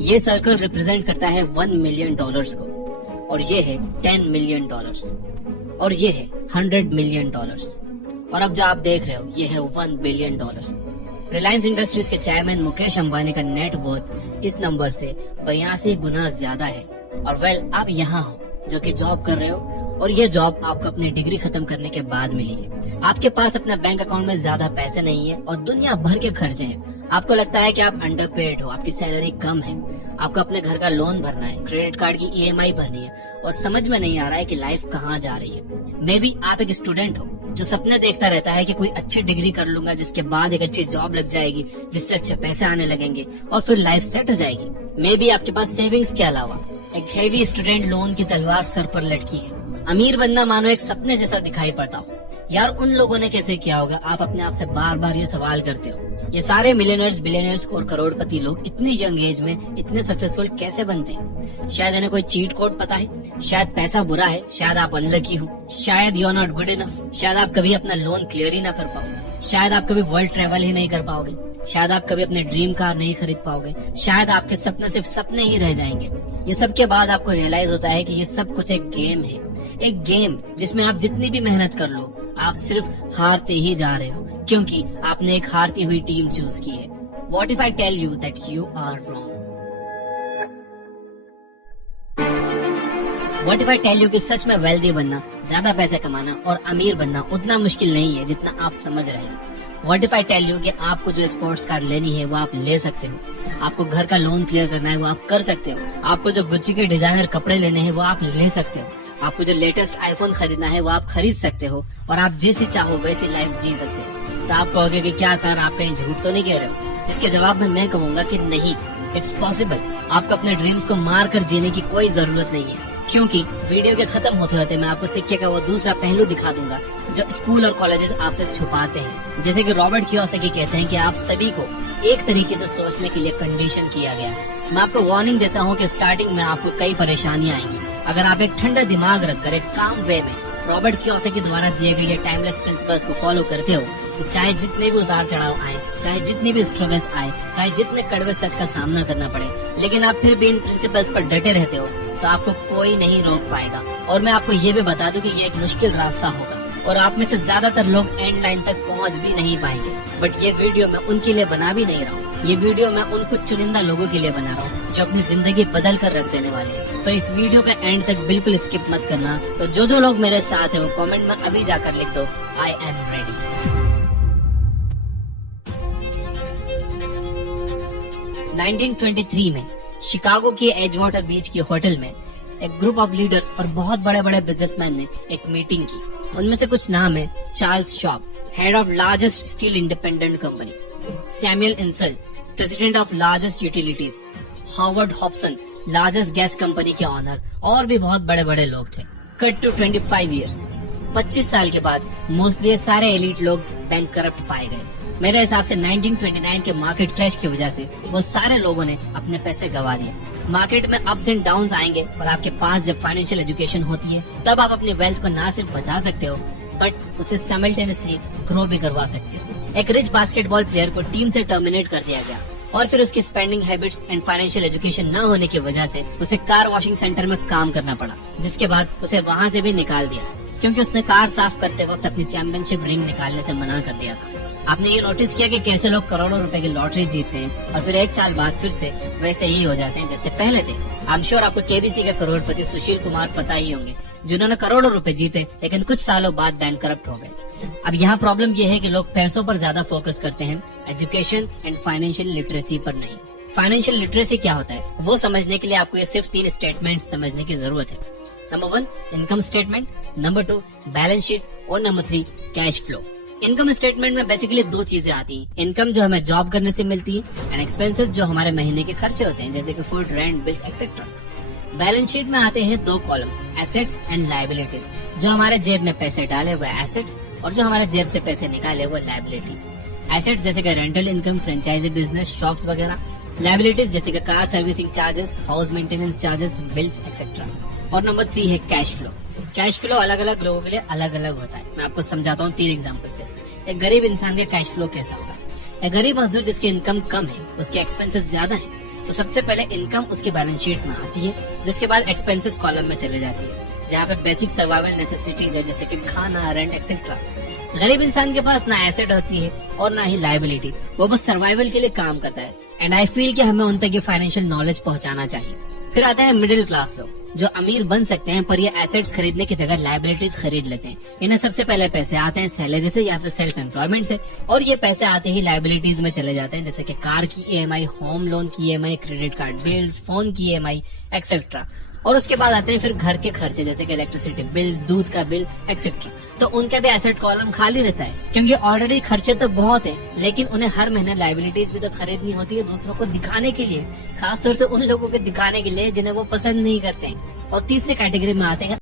ये circle represent करता है $1 मिलियन को, और ये है $10 मिलियन, और ये है $100 मिलियन, और अब जो आप देख रहे हो ये है $1 बिलियन। रिलायंस इंडस्ट्रीज के चेयरमैन मुकेश अंबानी का नेट वर्थ इस नंबर से 82 गुना ज्यादा है। और वेल, आप यहाँ हो जो कि जॉब कर रहे हो, और ये जॉब आपको अपनी डिग्री खत्म करने के बाद मिली है। आपके पास अपना बैंक अकाउंट में ज्यादा पैसे नहीं है और दुनिया भर के खर्चे हैं। आपको लगता है कि आप अंडरपेड हो, आपकी सैलरी कम है, आपको अपने घर का लोन भरना है, क्रेडिट कार्ड की EMI भरनी है, और समझ में नहीं आ रहा है कि लाइफ कहाँ जा रही है। मे बी आप एक स्टूडेंट हो जो सपने देखता रहता है कि कोई अच्छी डिग्री कर लूंगा, जिसके बाद एक अच्छी जॉब लग जाएगी, जिससे अच्छे पैसे आने लगेंगे और फिर लाइफ सेट हो जाएगी। मे बी आपके पास सेविंग्स के अलावा एक हेवी स्टूडेंट लोन की तलवार सर पर लटकी है। अमीर बनना मानो एक सपने जैसा दिखाई पड़ता हो। यार, उन लोगों ने कैसे किया होगा? आप अपने आप से बार बार ये सवाल करते हो। ये सारे मिलियनर्स, बिलियनर्स और करोड़पति लोग इतने यंग एज में इतने सक्सेसफुल कैसे बनते हैं? शायद इन्हें कोई चीट कोड पता है, शायद पैसा बुरा है, शायद आप अनलकी हो, शायद you are not good enough, शायद आप कभी अपना लोन क्लियर ही ना कर पाओ, शायद आप कभी वर्ल्ड ट्रेवल ही नहीं कर पाओगे, शायद आप कभी अपने ड्रीम कार नहीं खरीद पाओगे, शायद आपके सपने सिर्फ सपने ही रह जाएंगे। ये सब के बाद आपको रियलाइज होता है कि ये सब कुछ एक गेम है, एक गेम जिसमें आप जितनी भी मेहनत कर लो, आप सिर्फ हारते ही जा रहे हो, क्योंकि आपने एक हारती हुई टीम चूज की है। What if I tell you that you are wrong? What if I tell you कि सच में वेल्दी बनना, ज्यादा पैसे कमाना और अमीर बनना उतना मुश्किल नहीं है जितना आप समझ रहे हो? What if I tell you कि आपको जो स्पोर्ट्स कार लेनी है वो आप ले सकते हो, आपको घर का लोन क्लियर करना है वो आप कर सकते हो, आपको जो गुच्ची के डिजाइनर कपड़े लेने हैं वो आप ले सकते हो, आपको जो लेटेस्ट आईफोन खरीदना है वो आप खरीद सकते हो, और आप जैसी चाहो वैसी लाइफ जी सकते हो। तो आप कहोगे कि क्या सर, आप कहीं झूठ तो नहीं कह रहे हो? जिसके जवाब में मैं कहूँगा कि नहीं, इट्स पॉसिबल। आपको अपने ड्रीम्स को मार कर जीने की कोई जरूरत नहीं है, क्योंकि वीडियो के खत्म होते होते मैं आपको सिक्के का वो दूसरा पहलू दिखा दूंगा जो स्कूल और कॉलेजेस आपसे छुपाते हैं। जैसे कि रॉबर्ट कियोसाकी कहते हैं कि आप सभी को एक तरीके से सोचने के लिए कंडीशन किया गया है। मैं आपको वार्निंग देता हूँ कि स्टार्टिंग में आपको कई परेशानियां आएंगी। अगर आप एक ठंडा दिमाग रखकर एक काम वे में रॉबर्ट कियोसाकी द्वारा दिए गए ये टाइमलेस प्रिंसिपल्स को फॉलो करते हो, तो चाहे जितने भी उतार चढ़ाव आए, चाहे जितनी भी स्ट्रगल्स आए, चाहे जितने कड़वे सच का सामना करना पड़े, लेकिन आप फिर भी इन प्रिंसिपल्स पर डटे रहते हो, तो आपको कोई नहीं रोक पाएगा। और मैं आपको ये भी बता दूं कि ये एक मुश्किल रास्ता होगा और आप में से ज्यादातर लोग एंड लाइन तक पहुंच भी नहीं पाएंगे। बट ये वीडियो मैं उनके लिए बना भी नहीं रहा हूँ, ये वीडियो मैं उन कुछ चुनिंदा लोगों के लिए बना रहा हूँ जो अपनी जिंदगी बदल कर रख देने वाले हैं। तो इस वीडियो का एंड तक बिल्कुल स्किप मत करना। तो जो लोग मेरे साथ है वो कमेंट में अभी जाकर लिख दो, आई एम रेडी। 1923 में शिकागो के एजवाटर बीच के होटल में एक ग्रुप ऑफ लीडर्स और बहुत बड़े बड़े बिजनेसमैन ने एक मीटिंग की। उनमें से कुछ नाम है: Charles shop, head of largest steel independent company; Samuel incel, president of largest utilities; Howard Hobson, largest gas company के ऑनर, और भी बहुत बड़े बड़े लोग थे। कट टू 25 ईयर्स, 25 साल के बाद मोस्टली सारे एलीट लोग बैंक करप्ट पाए गए। मेरे हिसाब से 1929 के मार्केट क्रैश की वजह से वो सारे लोगों ने अपने पैसे गवा दिए। मार्केट में अप्स एंड डाउन्स आएंगे, पर आपके पास जब फाइनेंशियल एजुकेशन होती है तब आप अपनी वेल्थ को ना सिर्फ बचा सकते हो, बट उसे साइमल्टेनियसली ग्रो भी करवा सकते हो। एक रिच बास्केटबॉल प्लेयर को टीम से टर्मिनेट कर दिया गया और फिर उसकी spending habits and financial education न होने की वजह से उसे कार वॉशिंग सेंटर में काम करना पड़ा, जिसके बाद उसे वहाँ से भी निकाल दिया क्योंकि उसने कार साफ करते वक्त अपनी चैंपियनशिप रिंग निकालने से मना कर दिया था। आपने ये नोटिस किया कि कैसे लोग करोड़ों रुपए की लॉटरी जीतते हैं और फिर एक साल बाद फिर से वैसे ही हो जाते हैं जैसे पहले थे। आई एम श्योर आपको केबीसी के करोड़पति सुशील कुमार पता ही होंगे, जिन्होंने करोड़ों रुपए जीते लेकिन कुछ सालों बाद बैंक करप्ट हो गए। अब यहाँ प्रॉब्लम ये है कि लोग पैसों पर ज्यादा फोकस करते हैं, एजुकेशन एंड फाइनेंशियल लिटरेसी पर नहीं। फाइनेंशियल लिटरेसी क्या होता है वो समझने के लिए आपको ये सिर्फ 3 स्टेटमेंट समझने की जरूरत है। Number 1 income statement, number 2 balance sheet, और number 3 cash flow. Income statement में बेसिकली 2 चीजें आती हैं। इनकम जो हमें जॉब करने से मिलती है एंड एक्सपेंसेस जो हमारे महीने के खर्चे होते हैं जैसे कि food, rent, bills etcetera. Balance sheet में आते हैं 2 कॉलम्स, एसेट्स एंड लायबिलिटीज। जो हमारे जेब में पैसे डाले वो एसेट्स और जो हमारे जेब से पैसे निकाले वो लायबिलिटी। एसेट्स जैसे कि rental income, franchise business, shops वगैरह। लायबिलिटीज जैसे कि car servicing charges, house maintenance charges, bills etcetera. और नंबर 3 है कैश फ्लो। कैश फ्लो अलग अलग लोगों के लिए अलग अलग होता है। मैं आपको समझाता हूँ 3 एग्जाम्पल से। एक गरीब इंसान का कैश फ्लो कैसा होगा। एक गरीब मजदूर जिसकी इनकम कम है, उसके एक्सपेंसेस ज्यादा हैं, तो सबसे पहले इनकम उसके बैलेंस शीट में आती है, जिसके बाद एक्सपेंसेस कॉलम में चले जाती है, जहाँ पे बेसिक सर्वाइवल नेसेसिटीज है जैसे कि खाना, रेंट एक्सेट्रा। गरीब इंसान के पास ना एसेट होती है और ना ही लायबिलिटी, वो बस सर्वाइवल के लिए काम करता है। एंड आई फील कि हमें उन तक ये फाइनेंशियल नॉलेज पहुंचाना चाहिए। फिर आते हैं मिडिल क्लास लोग, जो अमीर बन सकते हैं पर ये एसेट्स खरीदने की जगह लायबिलिटीज खरीद लेते हैं। इन्हें सबसे पहले पैसे आते हैं सैलरी से या फिर सेल्फ एम्प्लॉयमेंट से, और ये पैसे आते ही लायबिलिटीज में चले जाते हैं, जैसे कि कार की ईएमआई, होम लोन की EMI, credit card bills, phone की ईएमआई एक्सेट्रा। और उसके बाद आते हैं फिर घर के खर्चे जैसे कि इलेक्ट्रिसिटी बिल, दूध का बिल एक्सेट्रा। तो उनका भी एसेट कॉलम खाली रहता है, क्योंकि ऑलरेडी खर्चे तो बहुत है, लेकिन उन्हें हर महीने लायबिलिटीज भी तो खरीदनी होती है दूसरों को दिखाने के लिए, खासतौर से उन लोगों को दिखाने के लिए जिन्हें वो पसंद नहीं करते हैं। और तीसरे कैटेगरी में आते हैं